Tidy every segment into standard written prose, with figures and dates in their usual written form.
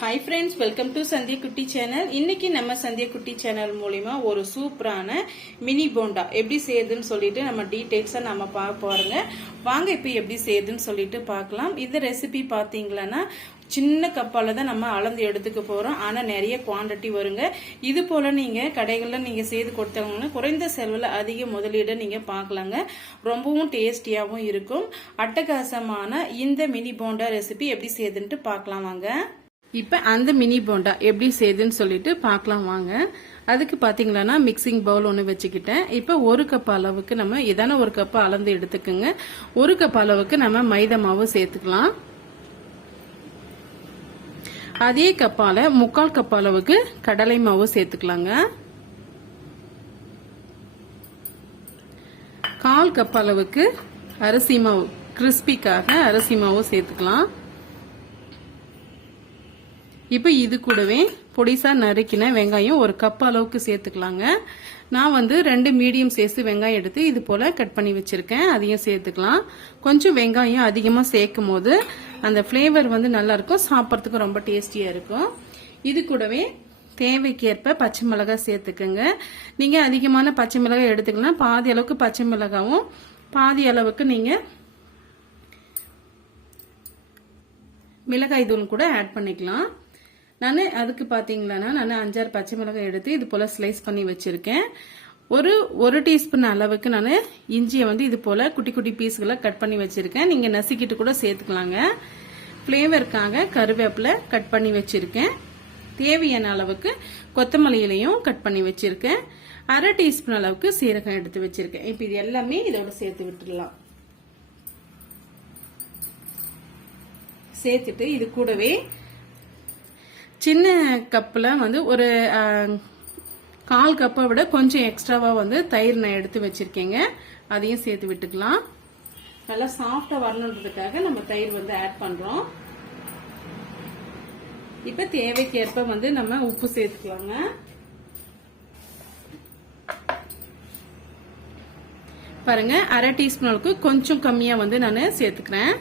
Hi friends welcome to संध्या कुट्टी channel இன்னைக்கு நம்ம संध्या कुट्टी चैनल மூலமா ஒரு சூப்பரான மினி போண்டா எப்படி செய்யறதுன்னு சொல்லிட்டு நம்ம டீடைல்ஸா நாம பார்க்க போறோங்க வாங்க இப்போ எப்படி செய்யறதுன்னு சொல்லிட்டு பார்க்கலாம் இந்த ரெசிபி பாத்தீங்களானா சின்ன கப்பால தான் நம்ம அளந்து எடுத்துக்க போறோம் ஆனா நிறைய குவாண்டிட்டி வருங்க இது போல நீங்க கடைகள்ல நீங்க செய்து கொடுத்தவங்கன்னா குறைந்த செலவுல அதிக முதலீடு நீங்க பார்க்கலாங்க ரொம்பவும் டேஸ்டியாவும் இருக்கும் அட்டகாசமான இந்த மினி போண்டா ரெசிபி எப்படி செய்யறதுன்னு பார்க்கலாம் வாங்க இப்ப அந்த மினி போண்டா எப்படி செய்யுதுன்னு சொல்லிட்டு பார்க்கலாம் வாங்க அதுக்கு பாத்தீங்கன்னா மிக்சிங் பவுல் ஒன்று வச்சுக்கிட்டேன் இப்ப ஒரு கப் அளவுக்கு நம்ம ஏதான ஒரு கப் அளந்து எடுத்துக்கோங்க ஒரு கப் அளவுக்கு நம்ம மைதா மாவு சேர்த்துக்கலாம் அதே கப்பால 3/4 கப் அளவுக்கு கடலை மாவு சேர்த்துக்கலாங்க 1/4 கப் அளவுக்கு அரிசி மாவு கிறிஸ்பிக்காக அரிசி மாவு சேர்த்துக்கலாம் இப்ப இது கூடவே பொடிசா நறுக்கின வெங்காயம் ஒரு கப் அளவுக்கு சேர்த்துக்கலாங்க நான் வந்து 2 மீடியம் சைஸ் வெங்காயம் எடுத்து இது போல கட் பண்ணி வச்சிருக்கேன் அதையும் சேர்த்துக்கலாம் கொஞ்சம் வெங்காயம் அதிகமா சேர்க்கும் போது அந்த ஃபிளேவர் வந்து நல்லா இருக்கும் சாப்பிட்றதுக்கு ரொம்ப டேஸ்டியா இருக்கும் இது கூடவே தேவைக்கேற்ப பச்சை மிளகாய் சேர்த்துக்கங்க நீங்க அதிகமான பச்சை மிளகாய் எடுத்துக்கலாம் பாதி அளவுக்கு பச்சை மிளகாவும் பாதி அளவுக்கு நீங்க மிளகாய் தூள் கூட ஆட் பண்ணிக்கலாம் நான் அதுக்கு பாத்தீங்களா நான் 5-6 பச்சை மிளகாய் எடுத்து இது போல ஸ்லைஸ் பண்ணி வச்சிருக்கேன் ஒரு டீஸ்பூன் அளவுக்கு நான் இஞ்சியை வந்து இது போல குட்டி குட்டி பீஸ்களை கட் பண்ணி வச்சிருக்கேன் நீங்க நசுக்கிட்டு கூட சேர்த்துக்கலாங்க ஃபிளேவருக்காக கருவேப்பிலை கட் பண்ணி வச்சிருக்கேன் தேவையான அளவுக்கு கொத்தமல்லி இலையும் கட் பண்ணி வச்சிருக்கேன் 1/2 டீஸ்பூன் அளவுக்கு சீரகம் எடுத்து வச்சிருக்கேன் இப்ப இது எல்லாமே இதோட சேர்த்து விட்டுடலாம் சேர்த்துட்டு இது கூடவே சின்ன கப்ல வந்து ஒரு 1/4 கப்பை விட கொஞ்சம் எக்ஸ்ட்ராவா வந்து தயிர் நான் எடுத்து வச்சிருக்கேங்க அதையும் சேர்த்து விட்டுக்கலாம் நல்லா சாஃப்டா வரணுன்றதுக்காக நம்ம தயிர் வந்து ஆட் பண்றோம் இப்ப தேவைக்கேற்ப வந்து நம்ம உப்பு சேர்த்துக்கலாங்க பாருங்க 1/2 டீஸ்பூன் அளவுக்கு கொஞ்சம் கம்மியா வந்து நான் சேர்த்துக்கிறேன்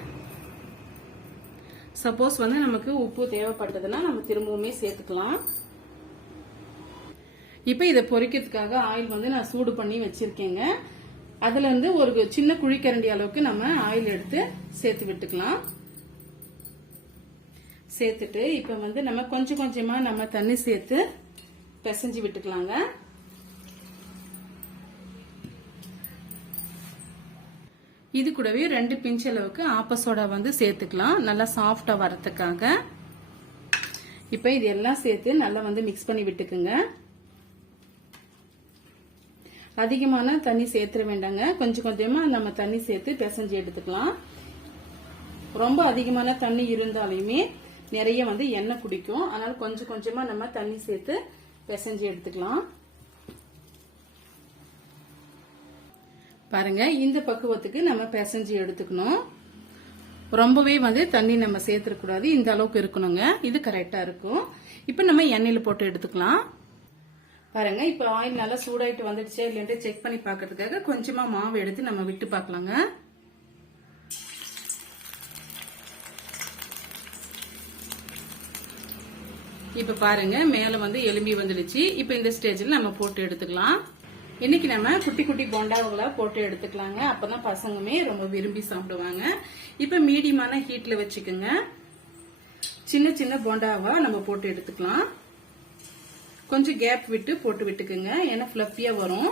சப்போஸ் வந்து நமக்கு உப்பு தேவைப்பட்டதுன்னா நம்ம திரும்பவுமே சேர்த்துக்கலாம் இப்ப இதை பொரிக்கிறதுக்காக ஆயில் வந்து நான் சூடு பண்ணி வச்சிருக்கேங்க அதுல இருந்து ஒரு சின்ன குழிக்கரண்டி அளவுக்கு நம்ம ஆயில் எடுத்து சேர்த்து விட்டுக்கலாம் சேர்த்துட்டு இப்ப வந்து நம்ம கொஞ்சம் கொஞ்சமா நம்ம தண்ணி சேர்த்து பிசைஞ்சு விட்டுக்கலாங்க இது கூடவே 2 பிஞ்ச் அளவுக்கு ஆப்ப சோடா வந்து சேர்த்துக்கலாம் நல்லா சாஃப்டா வரதுக்காக இப்ப இது எல்லாம் சேர்த்து நல்லா வந்து மிக்ஸ் பண்ணி விட்டுக்குங்க அதிகமான தண்ணி சேர்த்துட வேண்டாங்க கொஞ்சம் கொஞ்சமா நம்ம தண்ணி சேர்த்து பிசைஞ்சு எடுத்துக்கலாம் ரொம்ப அதிகமான தண்ணி இருந்தாலுமே நிறைய வந்து எண்ணெய் குடிக்கும் அதனால கொஞ்சம் கொஞ்சமா நம்ம தண்ணி சேர்த்து பிசைஞ்சு எடுத்துக்கலாம் பாருங்க இந்த பக்குவத்துக்கு நம்ம பிசைஞ்சு எடுத்துக்கணும் ரொம்பவே வந்து தண்ணி நம்ம சேர்த்துக்கூடாது இந்த அளவுக்கு இருக்கணுங்க இது கரெக்டா இருக்கும் இப்ப நம்ம எண்ணெயில போட்டு எடுத்துக்கலாம் பாருங்க இப்ப ஆயில் நல்லா சூடாயிட்டு வந்துடுச்சே இல்லைன்ட்டு செக் பண்ணி பாக்கிறதுக்காக கொஞ்சமா மாவு எடுத்து நம்ம விட்டு பார்க்கலாங்க இப்ப பாருங்க மேல வந்து எலும்பி வந்துடுச்சு இப்ப இந்த ஸ்டேஜ்ல நம்ம போட்டு எடுத்துக்கலாம் இன்னைக்கு நம்ம குட்டி குட்டி போண்டாவுகளை போட்டு எடுத்துக்கலாங்க அப்பதான் பசங்களுமே ரொம்ப விரும்பி சாப்பிடுவாங்க இப்ப மீடியமான ஹீட்ல வச்சுக்கோங்க சின்ன சின்ன போண்டாவா நம்ம போட்டு எடுத்துக்கலாம் கொஞ்சம் கேப் விட்டு போட்டு விட்டுக்குங்க ஏன்னா ஃபிளஃபியா வரும்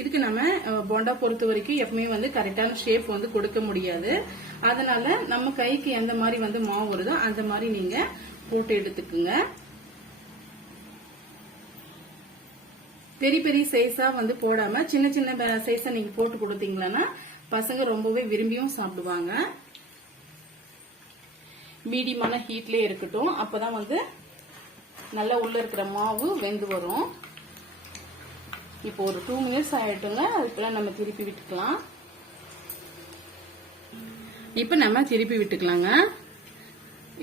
இதுக்கு நம்ம போண்டா பொறுத்த வரைக்கும் எப்பவுமே வந்து கரெக்டான ஷேப் வந்து கொடுக்க முடியாது அதனால நம்ம கைக்கு எந்த மாதிரி வந்து மாவு வருதோ அந்த மாதிரி நீங்க போட்டு எடுத்துக்குங்க பெரிய பெரிய சைஸா வந்து போடாம சின்ன சின்ன சைஸா நீங்க போட்டு கொடுத்தீங்களா பசங்க ரொம்பவே விரும்பியும் சாப்பிடுவாங்க மீடியமான ஹீட்லயே இருக்கட்டும் அப்பதான் வந்து நல்லா உள்ள இருக்கிற மாவு வெந்து வரும் இப்போ ஒரு 2 மினிட்ஸ் ஆயிட்டுங்க அதுக்குள்ள நம்ம திருப்பி விட்டுக்கலாம் இப்ப நம்ம திருப்பி விட்டுக்கலாங்க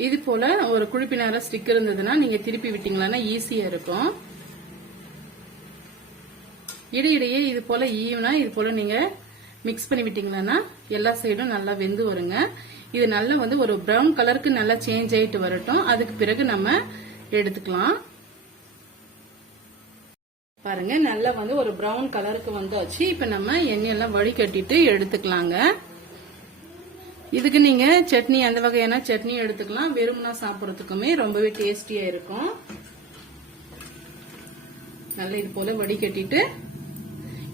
இது போல ஒரு குழிப்பினார ஸ்டிக் இருந்ததுன்னா நீங்க திருப்பி விட்டீங்களா ஈஸியா இருக்கும் இடையிடையே இது போல ஈவனா இது போல நீங்க மிக்ஸ் பண்ணி விட்டீங்கன்னா எல்லா சைடும் நல்லா வெந்து வருங்க. இது நல்லா வந்து ஒரு பிரவுன் கலருக்கு நல்லா சேஞ்ச் ஆயிட்டு வரட்டும். அதுக்கு பிறகு நம்ம எடுத்துக்கலாம். பாருங்க நல்லா வந்து ஒரு பிரவுன் கலருக்கு வந்தாச்சு. இப்ப நம்ம எண்ணெயெல்லாம் வடிகட்டிட்டு எடுத்துக்கலாங்க. இதுக்கு நீங்க சட்னி அந்த வகையான சட்னி எடுத்துக்கலாம். வெறும்னா சாப்பிடறதுக்குமே ரொம்பவே டேஸ்டியா இருக்கும். நல்லா இது போல வடிகட்டிட்டு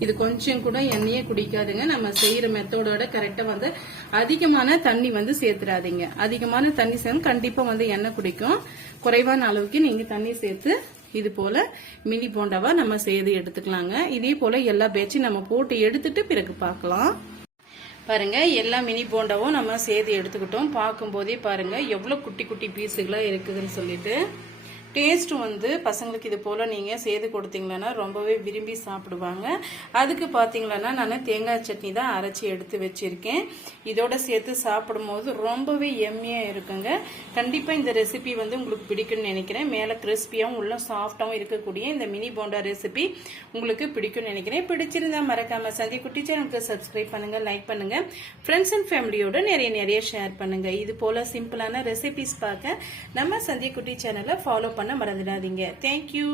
இது கொஞ்சம் கூட எண்ணெயே குடிக்காதுங்க. நம்ம செய்யற மெத்தடோட கரெக்டா வந்து அதிகமான தண்ணி வந்து சேர்த்துறாதீங்க. அதிகமான தண்ணி சேர்ந்து கண்டிப்பா வந்து எண்ணெய் குடிக்கும். குறைவான அளவுக்கு நீங்க தண்ணி சேர்த்து இது போல மினி போண்டாவா நம்ம செய்து எடுத்துக்கலாங்க. இதே போல எல்லா பேட்சும் நம்ம போட்டு எடுத்துட்டு பிறகு பார்க்கலாம். பாருங்க எல்லா மினி போண்டாவும் நம்ம செய்து எடுத்துக்கிட்டோம். பார்க்கும் போதே பாருங்க எவ்வளவு குட்டி குட்டி பீஸுகளா இருக்குதுன்னு சொல்லிட்டு டேஸ்ட் வந்து பசங்களுக்கு இது போல நீங்க செய்து கொடுத்தீங்கன்னா ரொம்பவே விரும்பி சாப்பிடுவாங்க. அதுக்கு பாத்தீங்கன்னா நான் தேங்காய் சட்னி தான் அரைச்சி எடுத்து வச்சிருக்கேன். இதோட சேர்த்து சாப்பிடும் போது ரொம்பவே எம்மியா இருக்குங்க. கண்டிப்பா இந்த ரெசிபி வந்து உங்களுக்கு பிடிக்கும்னு நினைக்கிறேன். மேல கிறிஸ்பியாவும் உள்ள சாஃப்டாவும் இருக்கக்கூடிய இந்த மினி போண்டா ரெசிபி உங்களுக்கு பிடிக்கும்னு நினைக்கிறேன். பிடிச்சிருந்தா மறக்காம சந்திய குட்டி சேனலுக்கு சப்ஸ்கிரைப் பண்ணுங்க, லைக் பண்ணுங்க, ஃப்ரெண்ட்ஸ் அண்ட் ஃபேமிலியோட நிறைய ஷேர் பண்ணுங்க. இது போல சிம்பிளான ரெசிபிஸ் பார்க்க நம்ம சந்திய குட்டி சேனலை ஃபாலோ பண்ண மறந்துடாதீங்க. தேங்க்யூ.